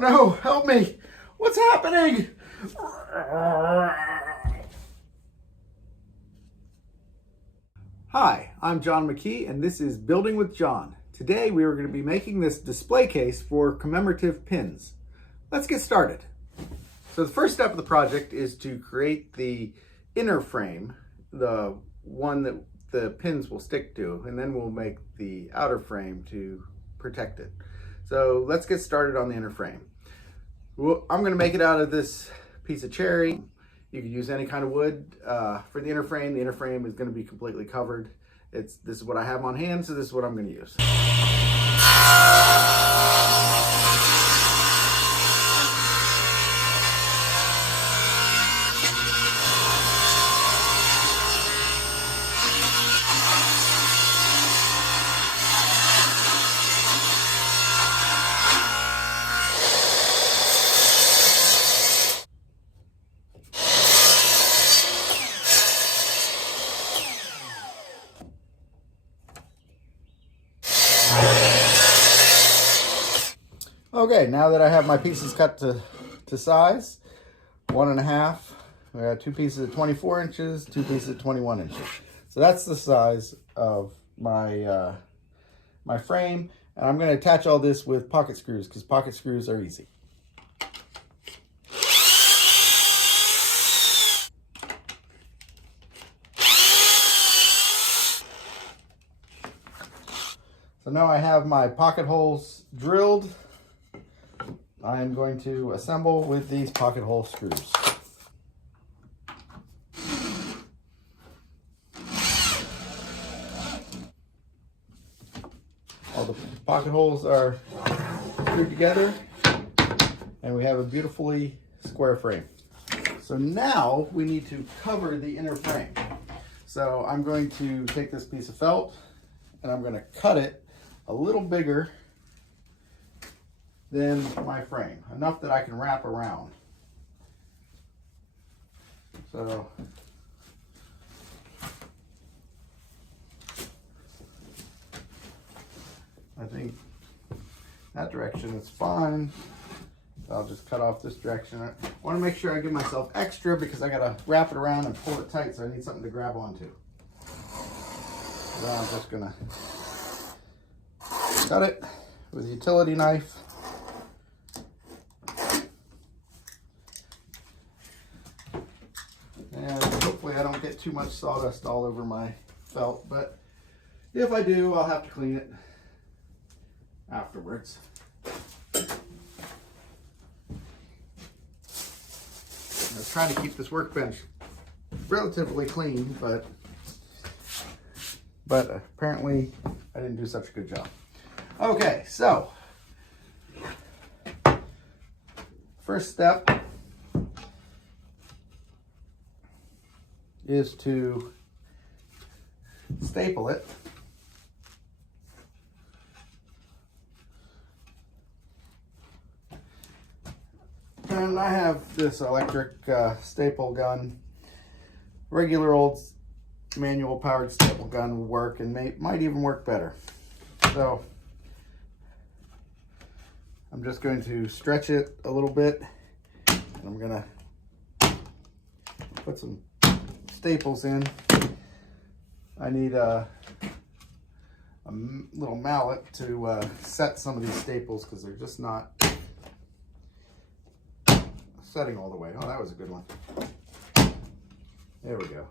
no, help me. What's happening? Hi, I'm John McKee and this is Building with John. Today we are going to be making this display case for commemorative pins. Let's get started. So the first step of the project is to create the inner frame, the one that the pins will stick to, and then we'll make the outer frame to protect it. So let's get started on the inner frame. I'm going to make it out of this piece of cherry. You can use any kind of wood for the inner frame. The inner frame is going to be completely covered. This is what I have on hand, so this is what I'm going to use. Okay, now that I have my pieces cut to size, 1.5, I got 2 pieces of 24 inches, 2 pieces of 21 inches. So that's the size of my my frame, and I'm going to attach all this with pocket screws because pocket screws are easy. So now I have my pocket holes drilled. I am going to assemble with these pocket hole screws. All the pocket holes are screwed together and we have a beautifully square frame. So now we need to cover the inner frame. So I'm going to take this piece of felt and I'm going to cut it a little bigger than my frame, enough that I can wrap around. So I think that direction is fine. So I'll just cut off this direction. I want to make sure I give myself extra because I got to wrap it around and pull it tight, so I need something to grab onto. So I'm just gonna cut it with a utility knife. And hopefully I don't get too much sawdust all over my felt, but if I do, I'll have to clean it afterwards. I'm trying to keep this workbench relatively clean, but apparently I didn't do such a good job. Okay, so first step is to staple it. And I have this electric staple gun. Regular old manual powered staple gun will work and might even work better. So I'm just going to stretch it a little bit and I'm going to put some staples in. I need a little mallet to set some of these staples because they're just not setting all the way. Oh, that was a good one. There we go.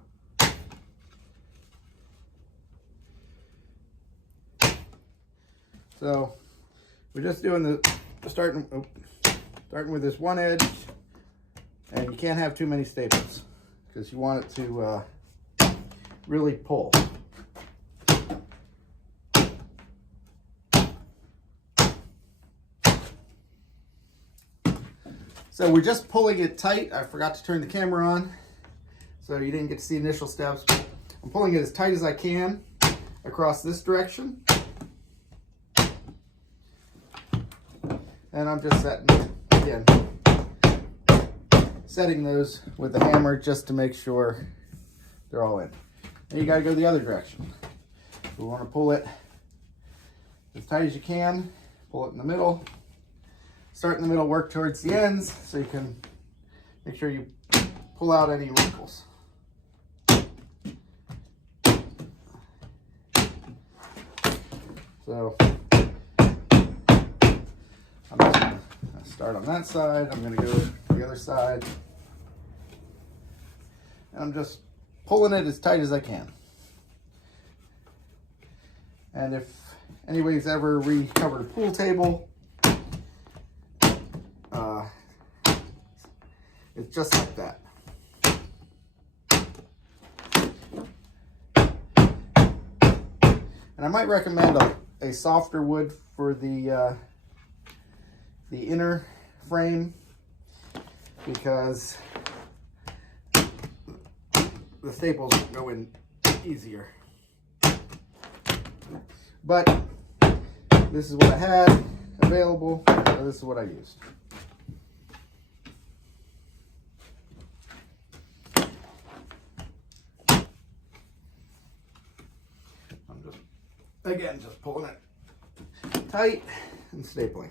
So we're just doing starting with this one edge, and you can't have too many staples because you want it to really pull. So we're just pulling it tight. I forgot to turn the camera on, so you didn't get to see initial steps. I'm pulling it as tight as I can across this direction. And I'm just setting those with the hammer just to make sure they're all in. Then you gotta go the other direction. We wanna pull it as tight as you can, pull it in the middle, start in the middle, work towards the ends, so you can make sure you pull out any wrinkles. So I'm just going to start on that side. I'm going to go to the other side. And I'm just pulling it as tight as I can. And if anybody's ever recovered a pool table, it's just like that. And I might recommend a softer wood for the inner frame, because the staples go in easier. But this is what I had available, so this is what I used. I'm just, again, just pulling it tight and stapling.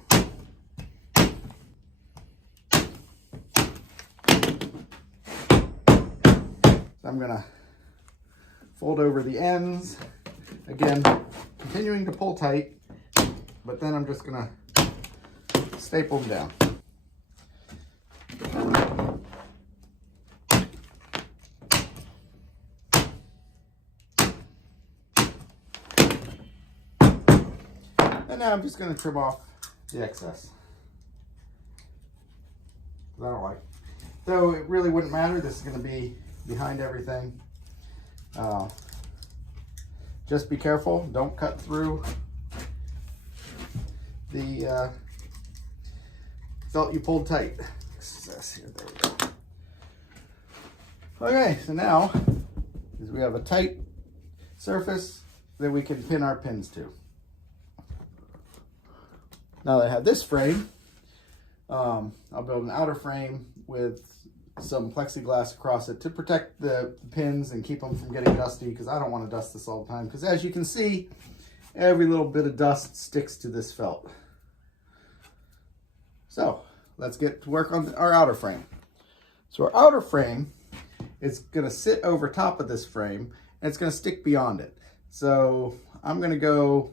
So I'm gonna fold over the ends, again, continuing to pull tight, but then I'm just gonna staple them down. And now I'm just gonna trim off the excess. I don't like. So it really wouldn't matter. This is gonna be behind everything. Just be careful, don't cut through the felt you pulled tight. Here, there we go. Okay, so now we have a tight surface that we can pin our pins to. Now that I have this frame, I'll build an outer frame with some plexiglass across it to protect the pins and keep them from getting dusty, because I don't want to dust this all the time, because as you can see, every little bit of dust sticks to this felt. So let's get to work on our outer frame. So our outer frame is going to sit over top of this frame, and it's going to stick beyond it. So I'm going to go,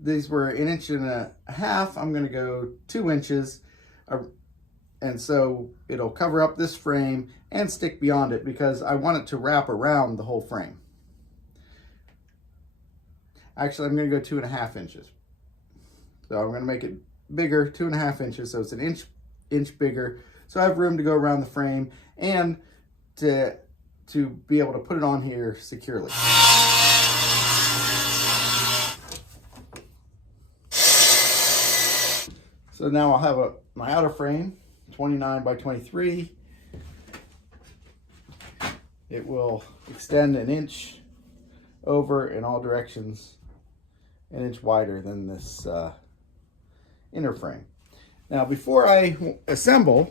these were 1.5 inches. I'm going to go 2 inches. And so it'll cover up this frame and stick beyond it, because I want it to wrap around the whole frame. Actually, I'm going to go 2.5 inches. So I'm going to make it bigger, 2.5 inches. So it's an inch bigger. So I have room to go around the frame and to be able to put it on here securely. So now I'll have my outer frame, 29 by 23. It will extend 1 inch over in all directions, 1 inch wider than this inner frame. Now before I assemble,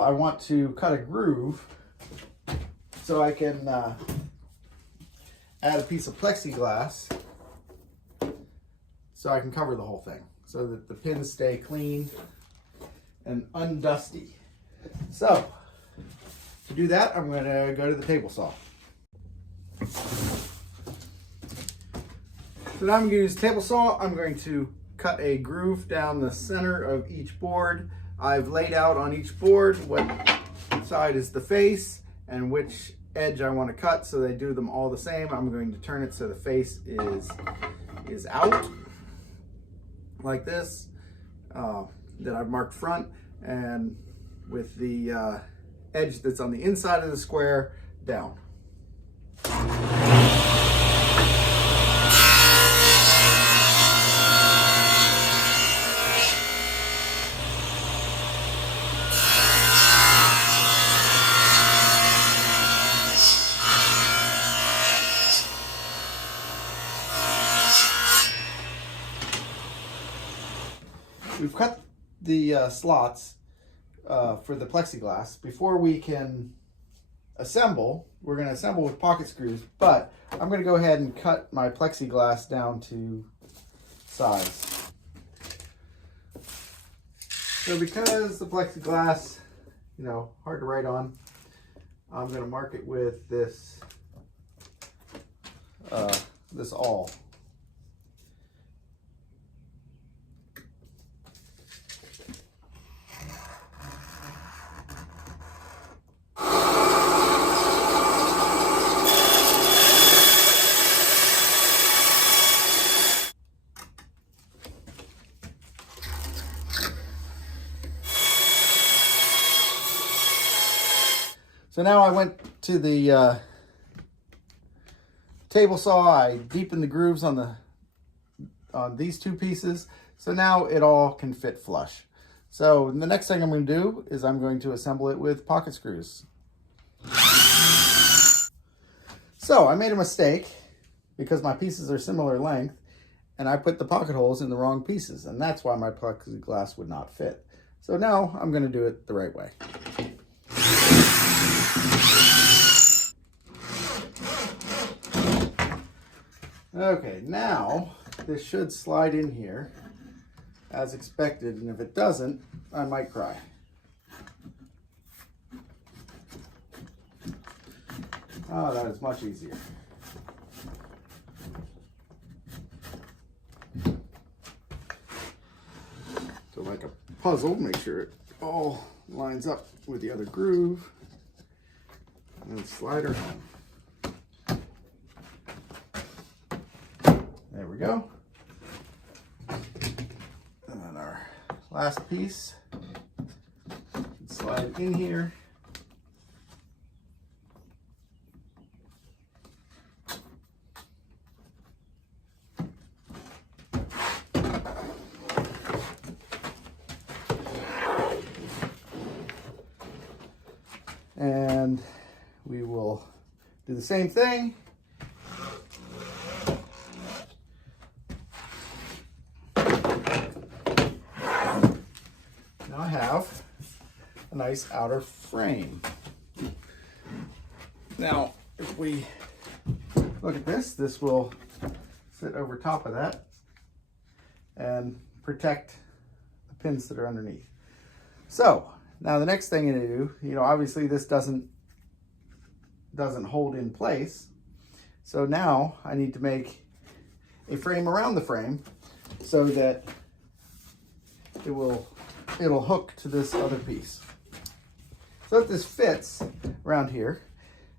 I want to cut a groove so I can add a piece of plexiglass so I can cover the whole thing, so that the pins stay clean and undusty. So, to do that, I'm going to go to the table saw. So now I'm going to use the table saw. I'm going to cut a groove down the center of each board. I've laid out on each board what side is the face and which edge I want to cut, so they do them all the same. I'm going to turn it so the face is out, like this, that I've marked front, and with the edge that's on the inside of the square down. We've cut the slots for the plexiglass. Before we can assemble, we're going to assemble with pocket screws, but I'm going to go ahead and cut my plexiglass down to size. So because the plexiglass, hard to write on, I'm going to mark it with this this awl. So now I went to the table saw. I deepened the grooves on these two pieces. So now it all can fit flush. So the next thing I'm going to do is I'm going to assemble it with pocket screws. So I made a mistake because my pieces are similar length and I put the pocket holes in the wrong pieces, and that's why my plexiglass would not fit. So now I'm going to do it the right way. Okay, now this should slide in here as expected, and if it doesn't, I might cry. Oh, that is much easier. So like a puzzle, make sure it all lines up with the other groove, and then slide her home. There we go. And then our last piece, slide in here. And we will do the same thing. Now I have a nice outer frame. Now, if we look at this, this will sit over top of that and protect the pins that are underneath. So now the next thing to do, obviously this doesn't hold in place. So now I need to make a frame around the frame so that it'll hook to this other piece. So that this fits around here,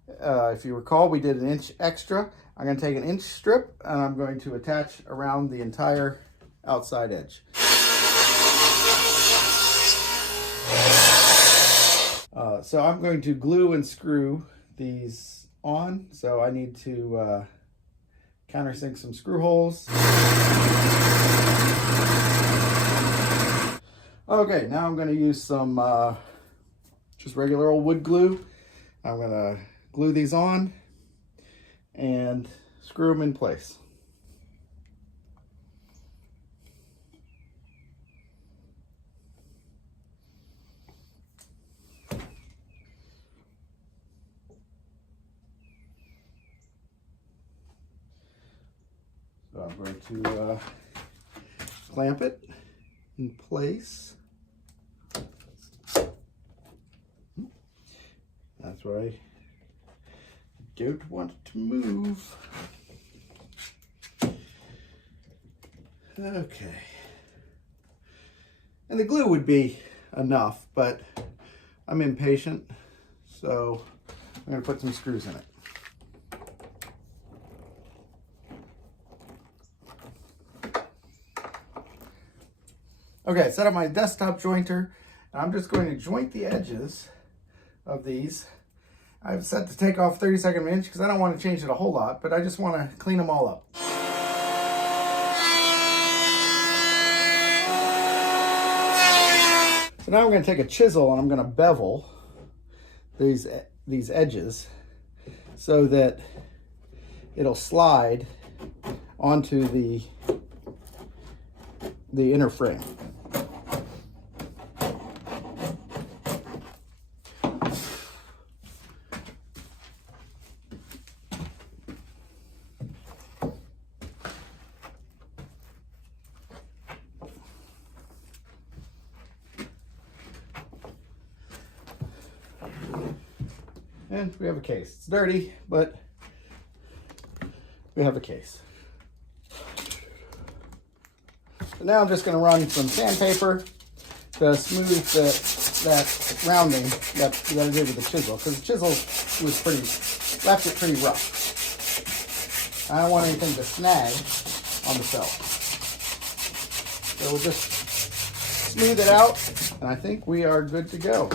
if you recall, we did 1 inch extra. I'm going to take an inch strip and I'm going to attach around the entire outside edge. So I'm going to glue and screw these on. So I need to countersink some screw holes. Okay, now I'm going to use some just regular old wood glue. I'm going to glue these on and screw them in place. So I'm going to clamp it in place. That's where I don't want it to move. Okay. And the glue would be enough, but I'm impatient, so I'm going to put some screws in it. Okay, set up my desktop jointer. I'm just going to joint the edges of these. I've set the takeoff 32nd of an inch because I don't want to change it a whole lot, but I just want to clean them all up. So now I'm going to take a chisel and I'm going to bevel these edges so that it'll slide onto the inner frame. And we have a case. It's dirty, but we have a case. So now I'm just going to run some sandpaper to smooth that rounding that we got to do with the chisel, because the chisel left it pretty rough. I don't want anything to snag on the felt. So we'll just smooth it out, and I think we are good to go.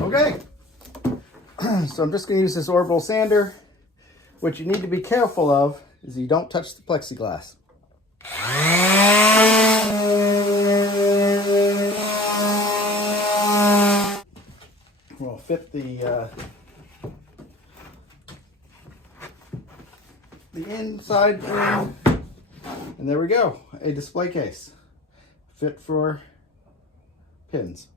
Okay, so I'm just going to use this orbital sander. What you need to be careful of is you don't touch the plexiglass. We'll fit the inside in, and there we go, a display case fit for pins.